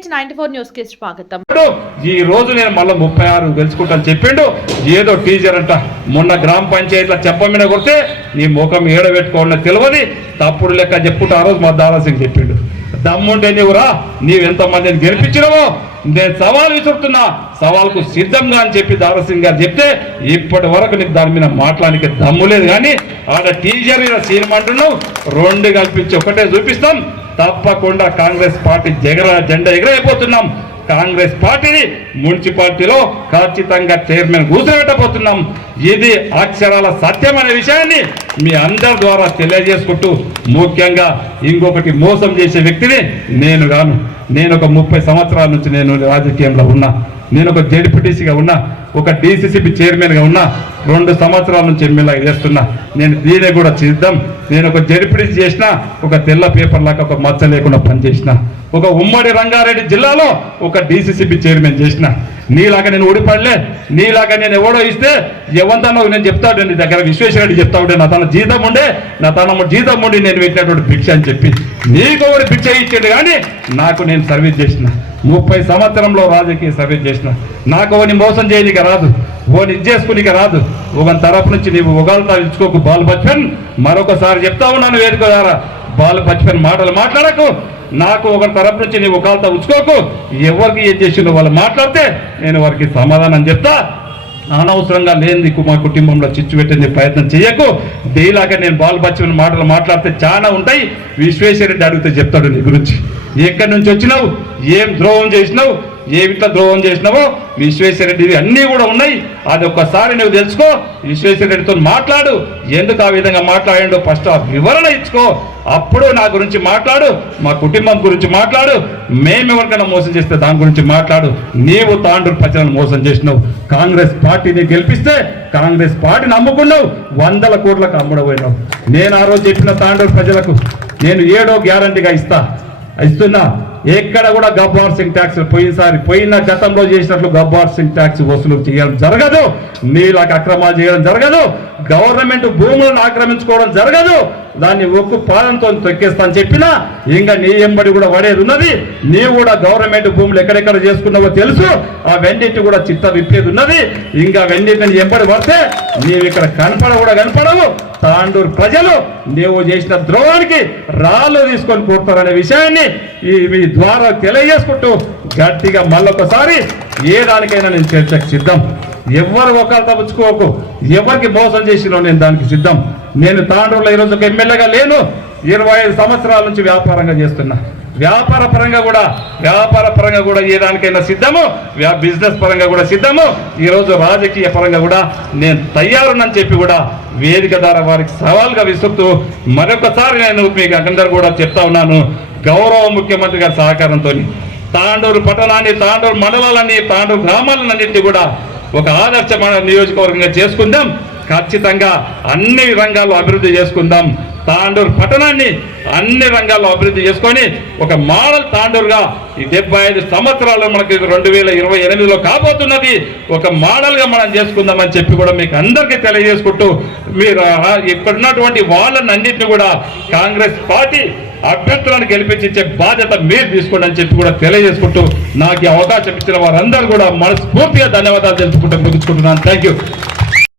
TH94 news కి స్వాగతం. ఈ రోజు నేను మళ్ళీ 36 గెలుచుకుంటాను చెప్పిండు. ఏదో టీచర్ అంట మొన్న గ్రామ పంచాయతీలో చెప్పమని కొడితే నీ ముఖం ఏడబెట్టుకోవాలని తెలియదు తప్పుడు లెక్క చెప్పుకుంటూ ఆ రోజు మా దారాసింగ్ చెప్పిండు. దమ్ముంటే నీవురా నీవెంతమందిని గెలిపించినవో నేను సవాల్ విసురుతున్నా, సవాల్కు సిద్ధంగా అని చెప్పి దారాసింగ్ గారు చెప్తే ఇప్పటి వరకు నీకు దాని మీద మాట్లాడానికి దమ్ము లేదు. కానీ ఆడ టీచర్ సీన్ అంటున్నావు, రెండు కల్పించి ఒకటే చూపిస్తాం. తప్పకుండా కాంగ్రెస్ పార్టీ జెండా ఎగరైపోతున్నాం. కాంగ్రెస్ పార్టీని మున్సిపాలిటీలో ఖచ్చితంగా చైర్మన్ కూర్చోబెట్టబోతున్నాం. ఇది అక్షరాల సత్యం అనే విషయాన్ని మీ అందరి ద్వారా తెలియజేసుకుంటూ, ముఖ్యంగా ఇంకొకటి మోసం చేసే వ్యక్తిని నేను గాను. నేను ఒక 30 సంవత్సరాల నుంచి నేను రాజకీయంలో ఉన్నా. నేను ఒక జెడ్పీటీసీగా ఉన్నా, ఒక డీసీసీబీ చైర్మన్గా ఉన్నా, 2 సంవత్సరాల నుంచి ఎమ్మెల్యేగా చేస్తున్నా. నేను దీనే కూడా సిద్ధం. నేను ఒక జెడ్పీటీసీ చేసిన, ఒక తెల్ల పేపర్ లాగా ఒక మచ్చ లేకుండా పనిచేసిన, ఒక ఉమ్మడి రంగారెడ్డి జిల్లాలో ఒక డీసీసీబీ చైర్మన్ చేసిన. నీలాగా నేను ఓడిపడలే. నీలాగా నేను ఎవడో ఇస్తే ఎవంతనో నేను చెప్తాడు, నీ దగ్గర విశ్వేశ్వరరెడ్డి చెప్తాడు నా తన జీతం ఉండే, నా తన జీతం ఉండి నేను పెట్టినటువంటి భిక్ష అని చెప్పి నీకు ఒకటి భిక్ష ఇచ్చాడు. కానీ నాకు నేను సర్వీస్ చేసిన, 30 సంవత్సరంలో రాజకీయ సర్వీస్ చేసిన. నాకు ఓని మోసం చేయనీక రాదు, ఓని ఇచ్చేసుకునిక రాదు. ఒక తరపు నుంచి నీవు ఒగాలతా ఇచ్చుకోకు బాల్ బచ్చన్. మరొకసారి చెప్తా ఉన్నాను వేదిక ద్వారా, బాల్ బచ్చన్ మాటలు మాట్లాడకు. నాకు ఒక తరపు నుంచి నీవు ఒకాలతా ఉంచుకోకు. ఎవరికి ఏం చేసిందో వాళ్ళు మాట్లాడితే నేను వారికి సమాధానం చెప్తా. అనవసరంగా లేని మా కుటుంబంలో చిచ్చు పెట్టే ప్రయత్నం చేయకు. డైలాగా నేను బాల్ బచ్చన్ మాటలు మాట్లాడితే చాలా ఉంటాయి. విశ్వేశ్వరరెడ్డి అడిగితే చెప్తాడు నీ గురించి. ఎక్కడి నుంచి వచ్చినావు, ఏం ద్రోహం చేసినావు, ఏమిట్లా ద్రోహం చేసినావో విశ్వేశ్వరరెడ్డి అన్నీ కూడా ఉన్నాయి. అది ఒక్కసారి నువ్వు తెలుసుకో. విశ్వేశ్వరరెడ్డితో మాట్లాడు. ఎందుకు ఆ విధంగా మాట్లాడాడో ఫస్ట్ ఆ వివరణ ఇచ్చుకో. అప్పుడు నా గురించి మాట్లాడు, మా కుటుంబం గురించి మాట్లాడు. మేమెవరికైనా మోసం చేస్తే దాని గురించి మాట్లాడు. నీవు తాండూరు ప్రజలను మోసం చేసినావు. కాంగ్రెస్ పార్టీని గెలిపిస్తే కాంగ్రెస్ పార్టీని అమ్ముకున్నావు, 100 కోట్లకు అమ్ముడపోయినావు. నేను ఆ రోజు చెప్పిన తాండూరు ప్రజలకు నేను 7వ గ్యారంటీగా ఇస్తున్నా. ఎక్కడ కూడా గబ్బర్ సింగ్ ట్యాక్స్ పోయిన గతంలో చేసినట్లు గబ్బర్ సింగ్ ట్యాక్స్ వసూలు చేయడం జరగదు. నీళ్ళకి అక్రమాలు చేయడం జరగదు. గవర్నమెంట్ భూములను ఆక్రమించుకోవడం జరగదు. దాన్ని ఒక్కు పాదంతో తొక్కేస్తాను చెప్పినా ఇంకా నీ ఎంబడి కూడా పడేది ఉన్నది. నీవు కూడా గవర్నమెంట్ భూములు ఎక్కడెక్కడ చేసుకున్నావో తెలుసు. ఆ వెండిటి కూడా చిత్త విప్పేది ఉన్నది. ఇంకా వెండిని ఎంబడి పడితే నీవు ఇక్కడ కనపడవు. తాండూరు ప్రజలు నీవు చేసిన ద్రోహానికి రాళ్ళు తీసుకొని కొడతారనే విషయాన్ని మీ ద్వారా తెలియజేసుకుంటూ గట్టిగా మళ్ళొకసారి ఏ దానికైనా నేను చర్చకు సిద్ధం. ఎవరు ఒకరు తప్పుకోకు. ఎవరికి మోసం చేసినో నేను దానికి సిద్ధం. నేను తాండూరులో ఈరోజు ఒక ఎమ్మెల్యేగా లేను. 25 సంవత్సరాల నుంచి వ్యాపారంగా చేస్తున్నా. వ్యాపార పరంగా కూడా ఏ దానికైనా సిద్ధము. బిజినెస్ పరంగా కూడా సిద్ధము. ఈరోజు రాజకీయ పరంగా కూడా నేను తయారునని చెప్పి కూడా వేదిక ద్వారా వారికి సవాల్గా విసురుతూ మరొకసారి నేను మీకు అందరూ కూడా చెప్తా ఉన్నాను. గౌరవ ముఖ్యమంత్రి గారి సహకారంతో తాండూరు పట్టణాన్ని, తాండూరు మండలాలన్నీ, తాండూరు గ్రామాలన్నింటినీ కూడా ఒక ఆదర్శమైన నియోజకవర్గంగా చేసుకుందాం. ఖచ్చితంగా అన్ని రంగాల్లో అభివృద్ధి చేసుకుందాం. తాండూరు పట్టణాన్ని అన్ని రంగాల్లో అభివృద్ధి చేసుకొని ఒక మోడల్ తాండూరుగా ఈ 75 సంవత్సరాలు మనకి 2028లో కాబోతున్నది. ఒక మోడల్గా మనం చేసుకుందామని చెప్పి కూడా మీకు అందరికీ తెలియజేసుకుంటూ, మీరు ఇక్కడ ఉన్నటువంటి వాళ్ళన్నింటినీ కూడా కాంగ్రెస్ పార్టీ అభ్యర్థులను గెలిపించే బాధ్యత మీరు తీసుకోండి అని చెప్పి కూడా తెలియజేసుకుంటూ, నాకు ఈ అవకాశం ఇచ్చిన వారందరూ కూడా మనస్ఫూర్తిగా ధన్యవాదాలు తెలుసుకుంటూ ముగించుకుంటున్నాను. Thank you.